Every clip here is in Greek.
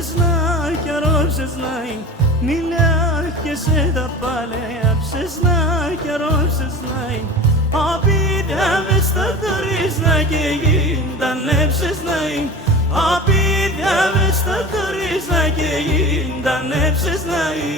Ψεσνάει και ροψεσνάει, μιλάει και σε τα παλαιά. Ψεσνάει και ροψεσνάει, απίδια μες στα τουρίσνα και γίντανε ψεσνάει. Απίδια μες στα τουρίσνα και γίντανε ψεσνάει.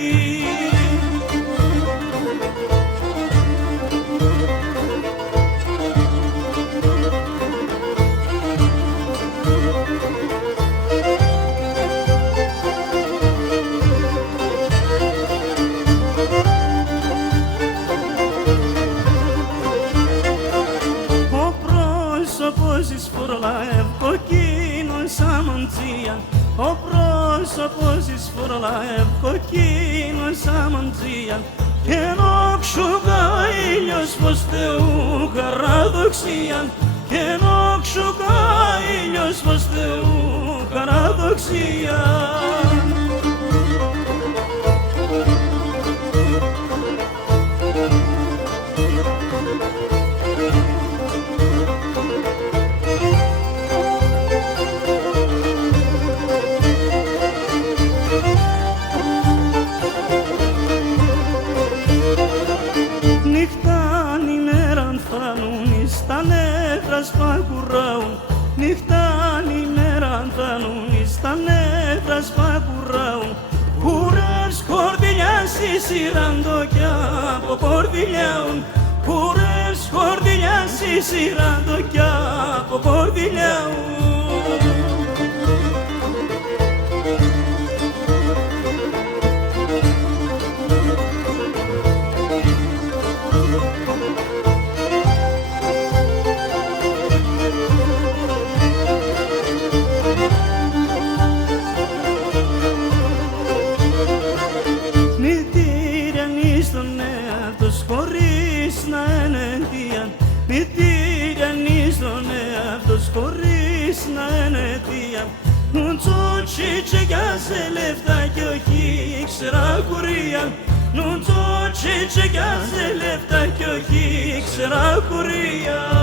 Πρόσωπος φορλαεύ κοκκίνον σαν μαντζία. Ο πρόσωπος φορλαεύ κοκκίνον σαν μαντζία. Και νόξουγα ήλιος φως Θεού χαραδοξία. Και νόξουγα ήλιος φως Θεού χαραδοξία. Νύχταν ημέραν φτάνουν, στα νεύρα σπακουράουν. Νύχταν ημέραν φτάνουν, στα νεύρα σπακουράουν. Κουρεύς χορδιλιάς σειράν το κι από κορδιλιάουν. Κουρεύς χορδιλιάς σειράν το κι από κορδιλιάουν. Χωρίς να ενετίαν, μητήραν εις τον εαυτός χωρίς να ενετίαν. Νουν τσότσι τσεκιάσε λεφτά κι όχι ήξερα κουρία. Νουν τσότσι τσεκιάσε λεφτά κι όχι ήξερα κουρία.